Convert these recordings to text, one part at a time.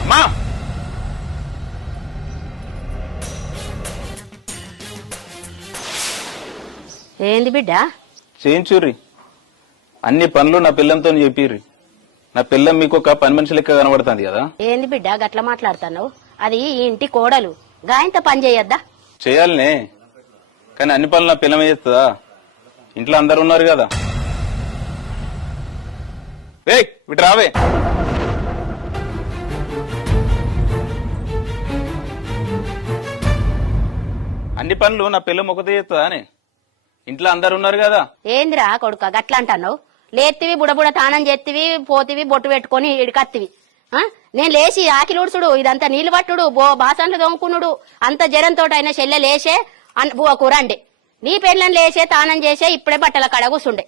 అమ్మా! ఏంది బిడ్డ? చేయించుర్రి. అన్ని పనులు నా పిల్లంతో చెప్పిర్రి నా పిల్లం మీకు ఒక పని మనిషి లెక్క కనబడుతుంది కదా? ఏంది బిడ్డ గట్ల మాట్లాడుతున్నావు? అది ఈ ఇంటి కోడలు. గాయంత పని చేయొద్దా? చేయాలనే. కానీ అన్ని పనులు నా పిల్లమే చేస్తుందా? ఇంట్లో అందరు ఉన్నారు కదా. రే ఇటు రావే. అన్ని పనులు నా పిల్లం చేస్తుందా అని? ఇంట్లో అందరు ఉన్నారు కదా. ఏందిరా కొడుక గట్ల అంటున్నావు లేత్తివి బుడబుడ తానం చేత్తివి పోతివి బొట్టు పెట్టుకొని ఇడికత్తివి. ఆ? నేను లేచి ఆకిలి ఉడుచుడు ఇదంతా నీళ్ళు పట్టుడు బో బాసన్లు దొంకునుడు అంత జరంతో అయినా చెల్లె లేచే అన్ బువ్వ కూర అండి. నీ పెళ్ళని లేచే తానం చేసే ఇప్పుడే బట్టల కడ కూసుండే.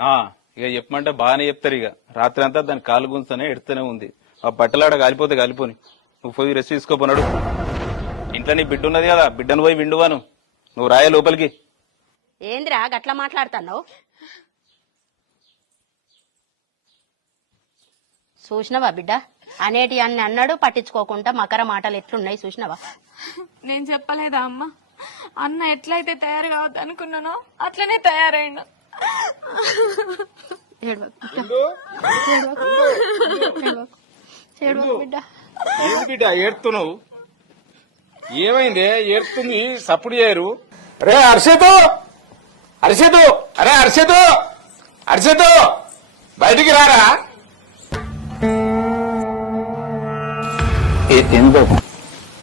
ఆ. ఇక చెప్పమంటే బాగానే చెప్తారు ఇక. రాత్రి అంతా దాని కాలు గుంతనే ఎడుతూనే ఉంది. ఆ బట్టలాడ కాలిపోతే కాలిపోని. నువ్వు పోయి రెస్ట్ తీసుకోపోనాడు ఇంట్లో నీ బిడ్డ ఉన్నది కదా బిడ్డను పోయి విండువాను. నువ్వు రాయ లోపలికి. ఏందిరా గట్ల మాట్లాడుతున్నావు? చూసినవా బిడ్డ? అనేటి అన్ని అన్నాడు పట్టించుకోకుండా మకర మాటలు ఎట్లున్నాయి చూసినవా? నేను చెప్పలేదా అమ్మ? అన్న ఎట్లయితే తయారు కావద్దు అనుకున్నానో అట్లనే తయారైండు బిడ్డ ఏంది బిడ్డ ఏడుతున్నావు ఏమైంది ఏడుతుంది సప్పుడు చేయరు రే హర్షితు హర్షితు అరే హర్షితు హర్షితు బయటికి రారా ఎందుకు